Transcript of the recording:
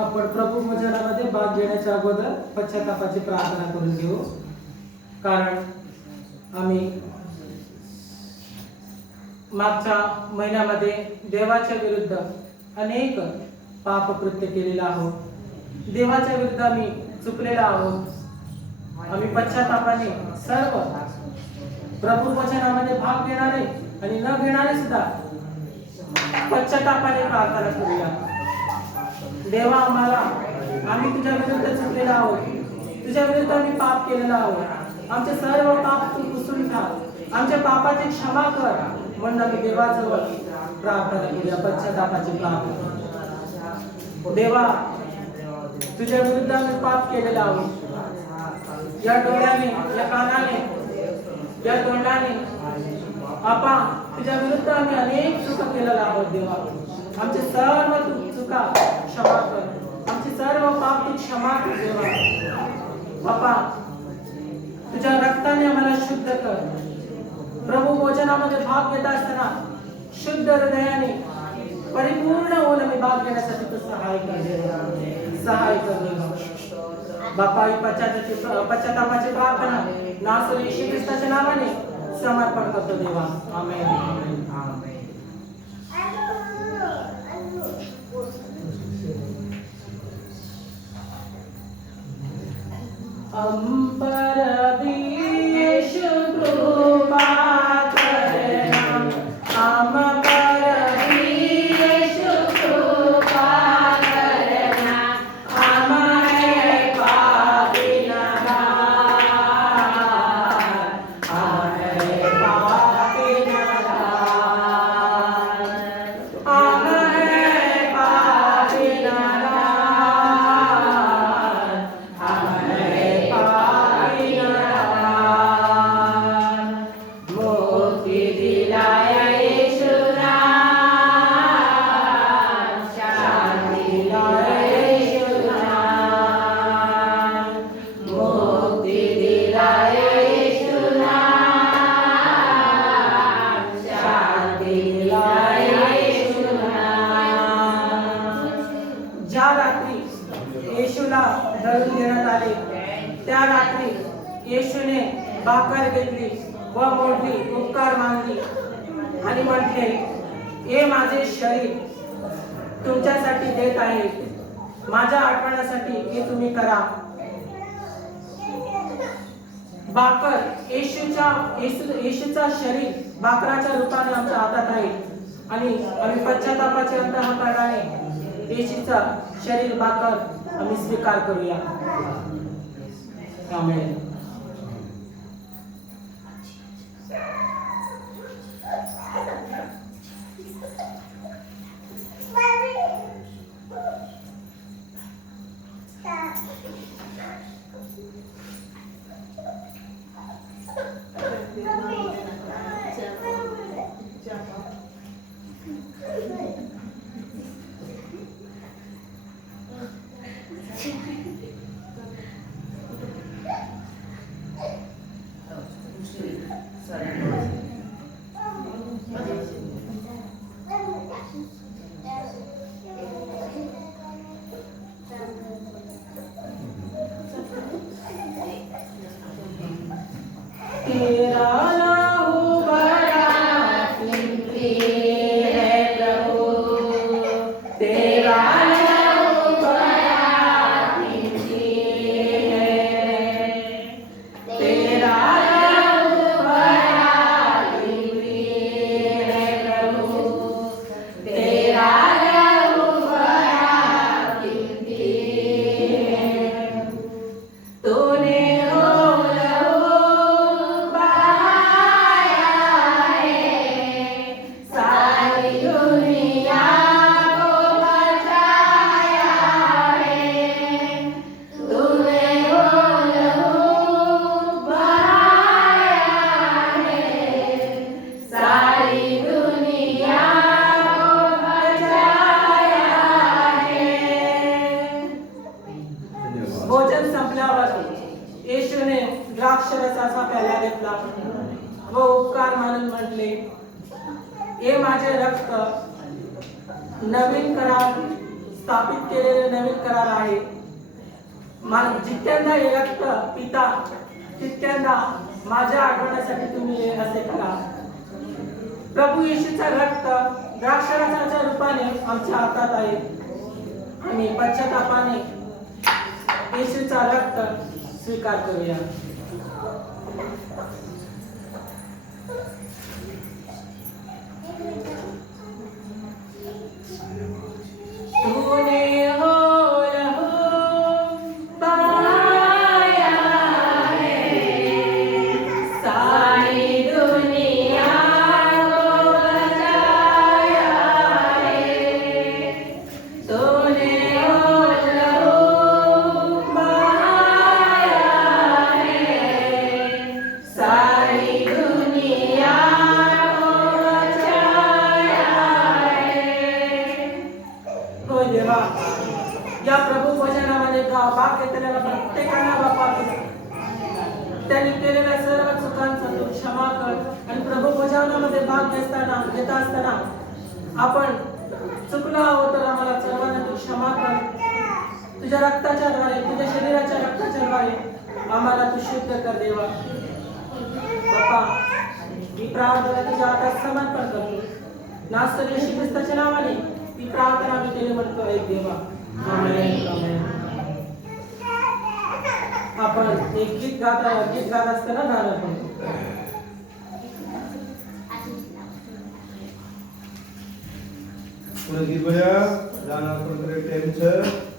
आपण प्रभू भोजनामध्ये भाग घेण्याच्या अगोदर पश्चातापाची प्रार्थना करून घेऊ. कारण आम्ही मागच्या महिन्यामध्ये देवाच्या विरुद्ध अनेक पाप कृत्य केलेले आहोत. देवाच्या विरुद्ध आम्ही चुकलेलो आहोत. आम्ही पश्चातापाने सर्व प्रभू वचनामध्ये भाग घेणारे आणि न घेणारे सुद्धा पश्चातापाने प्रार्थना करूया. देवा, आम्ही तुझ्या विरुद्ध चुकलेलो आहोत. तुझ्या विरुद्ध आम्ही पाप केलेला आहोत. आमचे सर्व पाप तू पुसून टाक. आमच्या पापाची क्षमा कर म्हणून आम्ही देवाजवळ प्रार्थना करूया. पश्चातापाची प्रार्थना. देवा, तुझ्या विरुद्ध आम्ही पाप केलेला आहोत. या डोळ्याने, या कानाने, या तोंडाने आपा तुझ्या विरुद्ध आम्ही अनेक चुका केलेल्या आहोत. देवा, आमचे सर्व चुका क्षमा कर. आमचे सर्व पाप तू क्षमा कर. देवा बापा, तुझ्या रक्ताने आम्हाला शुद्ध कर. प्रभू भोजनामध्ये भाग घेत असताना शुद्ध हृदयाने परिपूर्ण होऊन आम्ही भाग घेण्यासाठी तू सहाय कर. सहाय कर बापा. ही पश्चातापाची प्रार्थना नासरी येशू ख्रिस्ताच्या नावाने समर्पण करतो देवा. आमेन. आमेन. अंबर येशू कृपा करना. अंबर येशू कृपा करना. आम्हारे पापी नदान. आम्हारे पापी नदान. आम्हारे पापी नदान. ज्या रात्री येशूला धरून देण्यात आले त्या रात्री येशूने भाकर घेतली व मोडली, उपकार मानली आणि म्हटले, हे माझे शरीर तुमच्यासाठी देत आहे. माझ्या आठवण्यासाठी हे तुम्ही करा. भाकर येशूचा शरीर भाकराच्या रूपाने आमच्या हातात आहे आणि आम्ही पश्चातापाच्या अंतःकरणाने येशूचा शरीर भाकर आम्ही स्वीकार करूया. आमेन. द्राक्षरसाचा प्याला घेतला व उपकार मानून म्हटले, हे माझे रक्त नवीन करार स्थापित केलेले नवीन करार आहे. जितक्यांदा हे रक्त पिता तितक्यांदा माझ्या आठवण्यासाठी तुम्ही हे असे करा. प्रभू येशूचा रक्त द्राक्षारसाच्या रूपाने आमच्या हातात आहे आणि पश्चातापाने येशूचा रक्त स्वीकार करूया. तूने हो या प्रभू भजनामध्ये भाग घेतलेल्या प्रत्येकाला बापा त्यांनी केलेल्या सर्व चुकांचा तू क्षमा कर. आणि प्रभू भजनामध्ये भाग घेत असताना आपण चुकलो आहोत तर आम्हाला सर्वांना तू क्षमा कर. तुझ्या रक्ताच्या द्वारे तुझ्या शरीराच्या रक्ताच्या द्वारे आम्हाला तू शुद्ध कर देवा. बापा ही प्रार्थना तुझ्या हातात समर्पण करतो. नासरी येशू ख्रिस्ताच्या नावाने ही प्रार्थना आम्ही केली म्हणतो ऐक देवा. आमेन. आपण एक गीत गात असताना गाणं म्हणतो. पुढे गीत बघा गाणं आपण टाइम